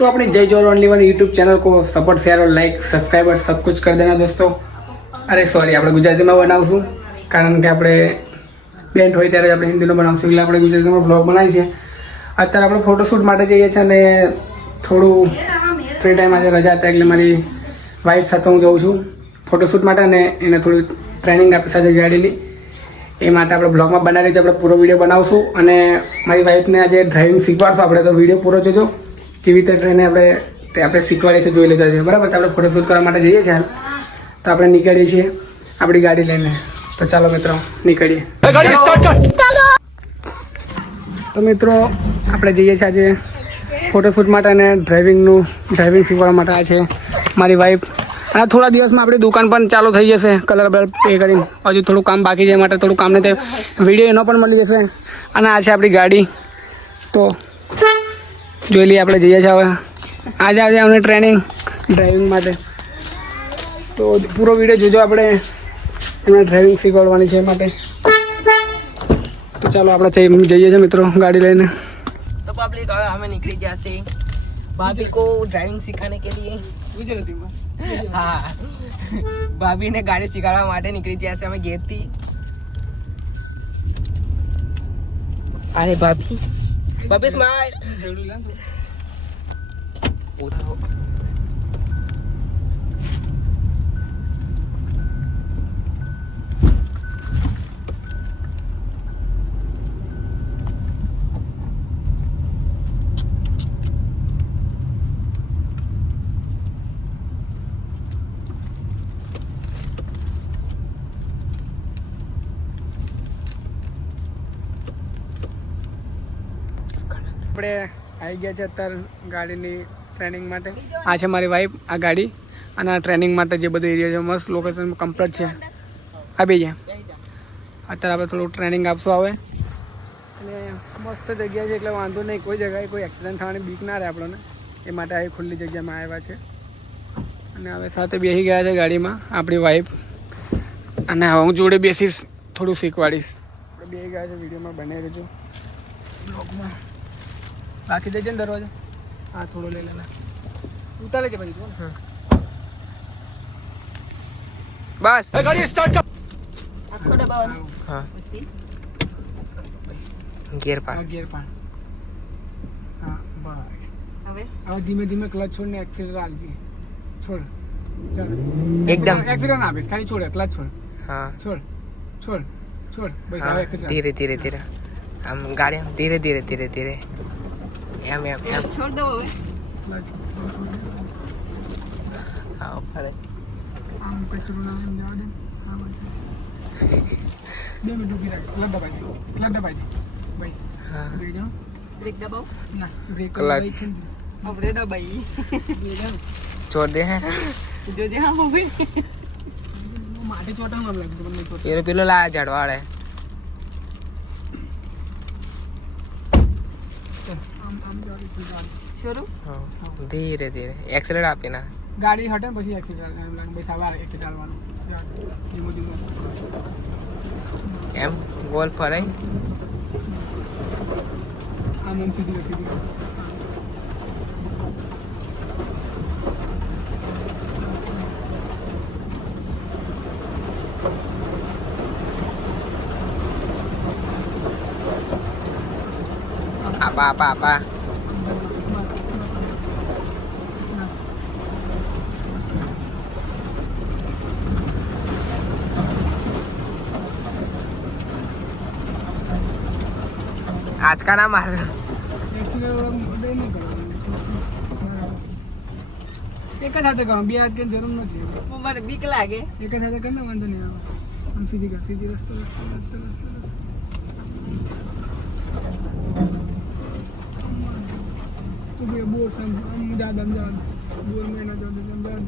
तो अपने जय जोर ओनली वन यूट्यूब चैनल को सपोर्ट शेयर और लाइक सब्सक्राइब और सब कुछ कर देना दोस्तों અરે સોરી આપણે ગુજરાતીમાં બનાવશું કારણ કે આપણે બેન્ટ હોય ત્યારે જ આપણે હિન્દીમાં બનાવશું એટલે આપણે ગુજરાતીમાં બ્લોગ બનાવીએ છીએ અત્યારે આપણે ફોટોશૂટ માટે જઈએ છીએ અને થોડું ફ્રી ટાઈમ આજે રજા હતા એટલે મારી વાઈફ સાથે હું જઉં છું ફોટોશૂટ માટે અને એને થોડી ટ્રેનિંગ આપી સાથે ગાડીની એ માટે આપણે બ્લોગમાં બનાવી છે આપણે પૂરો વિડીયો બનાવશું અને મારી વાઈફને આજે ડ્રાઇવિંગ શીખવાડશું આપણે તો વિડીયો પૂરો જોજો કેવી રીતે ટ્રેને આપણે તે આપણે શીખવાડીએ છીએ જોઈ લેતા છીએ બરાબર? તો આપણે ફોટોશૂટ કરવા માટે જઈએ છીએ હાલ. તો આપણે નીકળીએ છીએ આપણી ગાડી લઈને. તો ચાલો મિત્રો નીકળીએ. તો મિત્રો આપણે જઈએ છીએ આજે ફોટોશૂટ માટે અને ડ્રાઇવિંગનું ડ્રાઇવિંગ શીખવાડવા માટે આ છે મારી વાઈફ અને થોડા દિવસમાં આપણી દુકાન પણ ચાલુ થઈ જશે. કલર બલર પે કરીને. હજુ થોડું કામ બાકી છે માટે થોડું કામને તે વીડિયો એનો પણ મળી જશે. અને આ છે આપણી ગાડી. તો જોઈ લઈએ આપણે જઈએ છીએ હવે આજે આજે અમને ટ્રેનિંગ ડ્રાઇવિંગ માટે તો પૂરો વિડીયો જોજો આપણે એમને ડ્રાઇવિંગ શીખવાડવાની છે એ માટે તો ચાલો આપણે જઈ- જઈએ છીએ મિત્રો ગાડી લઈને तो पब्लिक और हमें निकली जैसे भाभी को ड्राइविंग सिखाने के लिए हाँ भाभी ने गाड़ी सिखाने માટે નીકળી ગયા છે અમે ઘેરથી અરે ભાભી babis smile. Udah. આપણે આવી ગયા છે અત્યારે ગાડીની ટ્રેનિંગ માટે. આ છે મારી વાઈફ આ ગાડી અને આ ટ્રેનિંગ માટે જે બધું એરિયા છે, મસ્ત લોકેશન કમ્પ્લીટ છે. આ બે જ્યાં અત્યારે આપણે થોડું ટ્રેનિંગ આપશું આવે અને મસ્ત જગ્યા છે, એટલે વાંધો નહીં, કોઈ જગ્યાએ કોઈ એક્સિડન્ટ થવાની બીક ના રહે આપણને. એ માટે આવી ખુલ્લી જગ્યામાં આવ્યા છે. અને હવે સાથે બેસી ગયા છે ગાડીમાં, આપણી વાઈફ અને હવે હું જોડે બેસીશ, થોડું શીખવાડીશ. આપણે બેસી ગયા છે, વિડીયોમાં બને રહેજો. બ્લોગમાં બાકી દેજે ને દરવાજો. હા થોડો લઈ લેના. ઉતારે છે પછી તું બસ. આખો દબાવવાનો હા. ગિયર પાડ. ગિયર પાડ. હા બસ. હવે? હવે ધીમે ધીમે ક્લચ છોડ ને એક્સિલેટર આપજે છોડ. ચાલ. એકદમ. એક્સિલેટર ના આપીશ. ખાલી છોડ ક્લચ છોડ. હા. છોડ. છોડ. છોડ. બસ હવે ધીરે ધીરે ધીરે. આમ ગાડી આમ ધીરે ધીરે ધીરે ધીરે. એમ એમ એમ. છોડ દો હવે. હા ફરે. આમ કચરો ના એમ જવા દે. હા બે મિનિટ ઊભી રાખ ક્લબ દબાઈ દે. ક્લબ દબાઈ દે. બસ. હા. બ્રેક દબાવ. ના બ્રેક. દબાઈ છે. હવે દબાઈ. બે જાઓ છોડ દે હે દે હા હવે માથે ચોટામાં આમ લાગતું તમને ચોટ પેલો પેલો લા ઝાડવાળે ધીરે ધીરે. એક્સલેટ આપી ના ગાડી હટે ને પછી એક્સિડન્ટ એમ લાગે. બસ આવા એક્સિડન્ટ આવવાનું ધીમું ધીમું. એમ? ગોલ ફરાય? આમ આમ સીધી સીધી આપા આપા આપા. આજકા ના માર નહીં કરવાનું એક જ હાથે કરો બે હાથ કે જરૂર નથી મને બીક લાગે એક જ હાથે કરીને વાંધો નહીં આવે આમ સીધી કર સીધી રસ્તો રસ્તો રસ્તો રસ્તો રસ્તો તું બે બોર સમ આમ અમદાવાદ જા બોર મેં ના જા દમ જા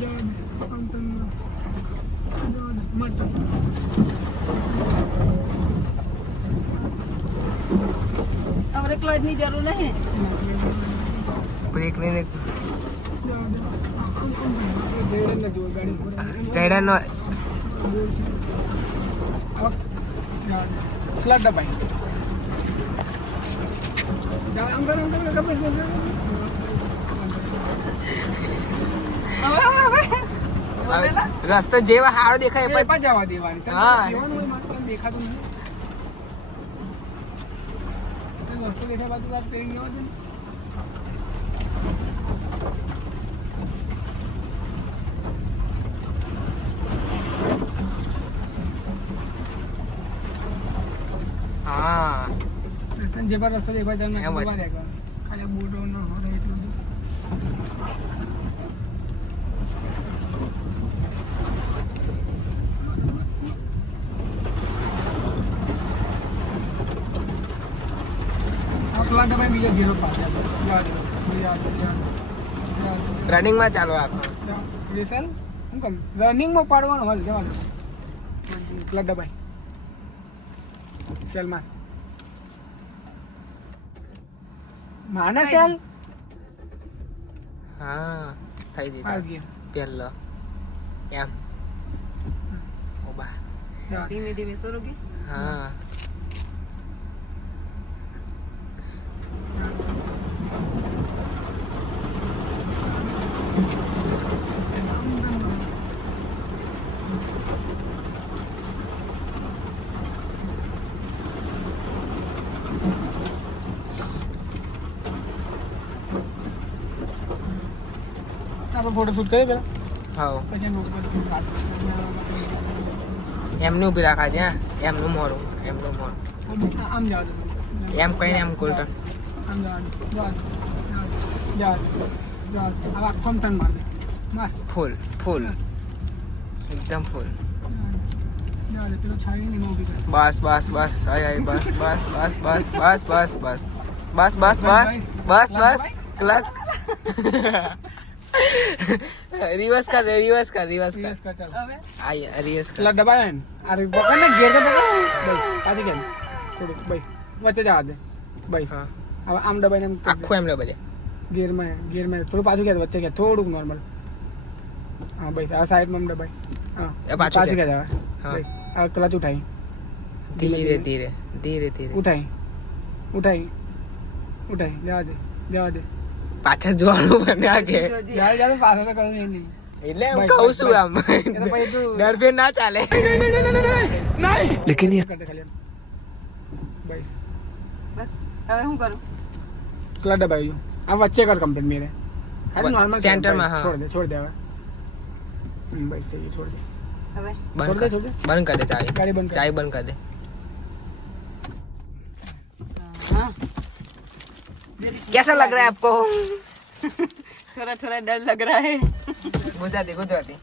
જા આમ એકલો જરૂર નહીં. બ્રેક નહીં ને ચૈડા નો ખુલા દબાઈ રસ્તો જેવા હારો દેખાય જવા દેવાનું. હા. દેખાતું નહીં રસ્તો દેખાય બાજુ તાર ટ્રેન ગયો છે હા. તને જે પર રસ્તો દેખાય તને ખબર ખાલી બોટો ન એટલું setelah ada yang running mah running mau paruh mana hal jangan mana sel ha thay di thay piala ya. Oba dimi dimi suruh ha. આપણે ફોટો શૂટ કરીએ પેલા હા પછી એમનું ઊભી રાખા છે એમનું મોડું એમનું મોડું આમ- જવા એમ કહીને એમ ગોલ્ટન આમ જવા જવા જવા હવે આખો ટર્ન માર માર. ફૂલ ફૂલ. એકદમ ફૂલ. ઊભી બસ બસ બસ. આય આય બસ બસ બસ બસ બસ બસ બસ. બસ બસ બસ. બસ બસ. ક્લચ रिवर्स कर रिवर्स कर रिवर्स कर रिवर्स कर चल आई रिवर्स कर ला दबा लेन अरे पकड़ ना गियर का पकड़ भाई आधी गेन थोड़ी भाई વચ્ચે જવા દે ભાઈ હા હવે આમ દબાઈને આમ આખું એમ દબાઈ ગેરમાં ગેરમાં થોડું પાછું ગયા વચ્ચે ગયા થોડુંક નોર્મલ હા ભાઈ આ સાઈડમાં આમ દબાઈ હા પાછું ગયા જવા હા ક્લચ ઉઠાઈ ધીરે ધીરે ધીરે ધીરે ઉઠાઈ ઉઠાઈ ઉઠાઈ જવા દે જવા દે પાછળ જોવાનું મને આ કે એટલે હું કહું છું આમ ડરફેર ના ચાલે લેકિન બસ બસ હવે હું કરું ક્લા દબાયું આ વચ્ચે કર કમ્પ્લીટ મેરે ખાલી નોર્મલ સેન્ટર માં છોડ દે છોડ દે હવે બસ થઈ ગયું છોડ દે હવે બંધ કર બંધ કર દે ચાય ચાય બંધ કર દે હા कैसा लग रहा है आपको थोड़ा थोड़ा डर लग रहा है गुजराती गुजराती